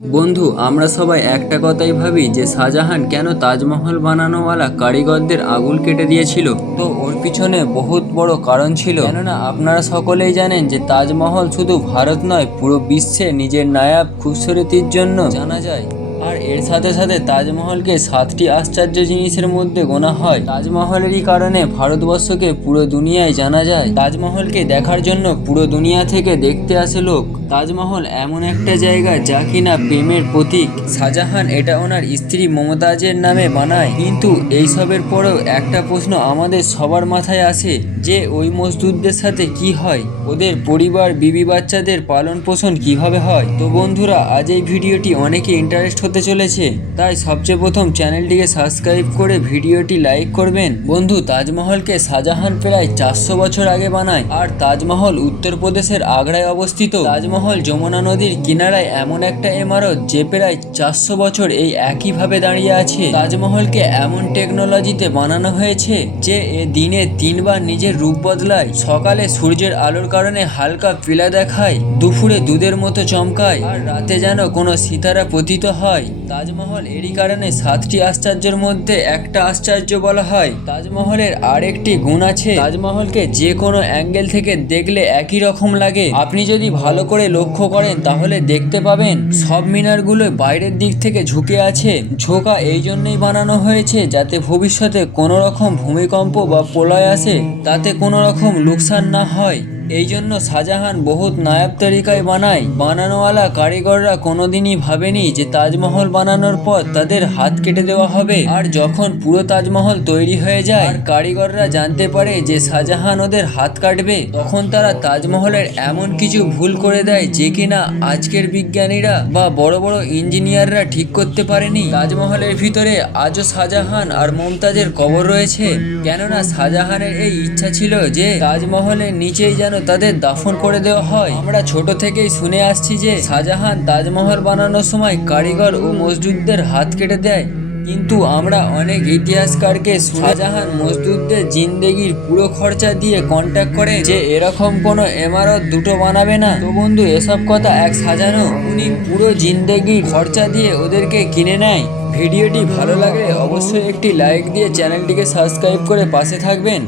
বন্ধু, আমরা সবাই একটা কথাই ভাবি যে শাহজাহান কেন তাজমহল বানানোওয়ালা কারিগরদের আঙুল কেটে দিয়েছিল। তো ওর পিছনে বহুত বড় কারণ ছিল। কেননা আপনারা সকলেই জানেন যে তাজমহল শুধু ভারত নয়, পুরো বিশ্বে নিজের নায়াব খুবসুরতির জন্য জানা যায়। আর এর সাথে সাথে তাজমহলকে 7টি আশ্চর্য জিনিসের মধ্যে গোনা হয়। তাজমহলেরই কারণে ভারতবর্ষকে পুরো দুনিয়ায় জানা যায়। তাজমহলকে দেখার জন্য পুরো দুনিয়া থেকে দেখতে আসে লোক। তাজমহল এমন একটা জায়গা যা কিনা প্রেমের প্রতীক। শাহজাহান এটা ওনার স্ত্রী মমতাজের নামে বানায়, কিন্তু এইসবের পরেও একটা প্রশ্ন আমাদের সবার মাথায় আসে যে ওই মজদুরদের সাথে কি হয়, ওদের পরিবার বিবি বাচ্চাদের পালন পোষণ কিভাবে হয়। তো বন্ধুরা, আজ এই ভিডিওটি অনেকে ইন্টারেস্ট হতে চলেছে, তাই সবচেয়ে প্রথম চ্যানেলটিকে সাবস্ক্রাইব করে ভিডিওটি লাইক করবেন। বন্ধু, তাজমহলকে শাহজাহান প্রায় 400 বছর আগে বানায়। আর তাজমহল উত্তরপ্রদেশের আগ্রায় অবস্থিত। তাজমহল যমুনা নদীর কিনারায় এমন একটা ইমারত যে প্রায় 400 বছর এই একইভাবে দাঁড়িয়ে আছে। তাজমহলকে এমন টেকনোলজিতে বানানো হয়েছে যে এ দিনে 3বার নিজের রূপ বদলায়। সকালে সূর্যের আলোর কারণে হালকা পীলা দেখায়, দুপুরে দুধের মতো চমকায়, আর রাতে যেন কোনো সিতারা পতিত হয়। তাজমহল এরই কারণে 7টি আশ্চর্যের মধ্যে একটা আশ্চর্য বলা হয়। তাজমহলের আরেকটি গুণ আছে, তাজমহলকে যে কোনো অ্যাঙ্গেল থেকে দেখলে একই রকম লাগে। আপনি যদি ভালো করে লক্ষ্য করেন তাহলে দেখতে পাবেন সব মিনারগুলো বাইরের দিক থেকে ঝুঁকে আছে। ঝোঁকা এই জন্যই বানানো হয়েছে যাতে ভবিষ্যতে কোনো রকম ভূমিকম্প বা প্রলয় আসে তাতে কোনো রকম লোকসান না হয়। এই জন্য শাহজাহান বহুত নায়াব তরিকায় বানায়। বানানোওয়ালা কারিগররা কোনোদিনই ভাবেনি যে তাজমহল বানানোর পর তাদের হাত কেটে দেওয়া হবে। আর যখন পুরো তাজমহল তৈরি হয়ে যায় আর কারিগররা জানতে পারে যে শাহজাহান ওদের হাত কাটবে, তখন তারা তাজমহলের এমন কিছু ভুল করে দেয় যে কিনা আজকের বিজ্ঞানীরা বা বড় বড় ইঞ্জিনিয়াররা ঠিক করতে পারেনি। তাজমহলের ভিতরে আজও শাহজাহান আর মমতাজের কবর রয়েছে, কেননা শাহজাহানের এই ইচ্ছা ছিল যে তাজমহলের নিচেই যেন তাদের দাফন করে দেওয়া হয়। আমরা ছোট থেকেই শুনে আসছি যে শাহজাহান তাজমহল বানানোর সময় কারিগর ও মজদুরদের হাত কেটে দেয়, কিন্তু আমরা অনেক ইতিহাসকারকে শাহজাহান মজদুরদের জিন্দেগির পুরো খরচা দিয়ে কন্ট্যাক্ট করে যে এরকম কোনো ইমারত দুটো বানাবে না। তো বন্ধু, এসব কথা এক সাজানো, উনি পুরো জিন্দেগির খরচা দিয়ে ওদেরকে কিনে নেয়। ভিডিওটি ভালো লাগলে অবশ্যই একটি লাইক দিয়ে চ্যানেলটিকে সাবস্ক্রাইব করে পাশে থাকবেন।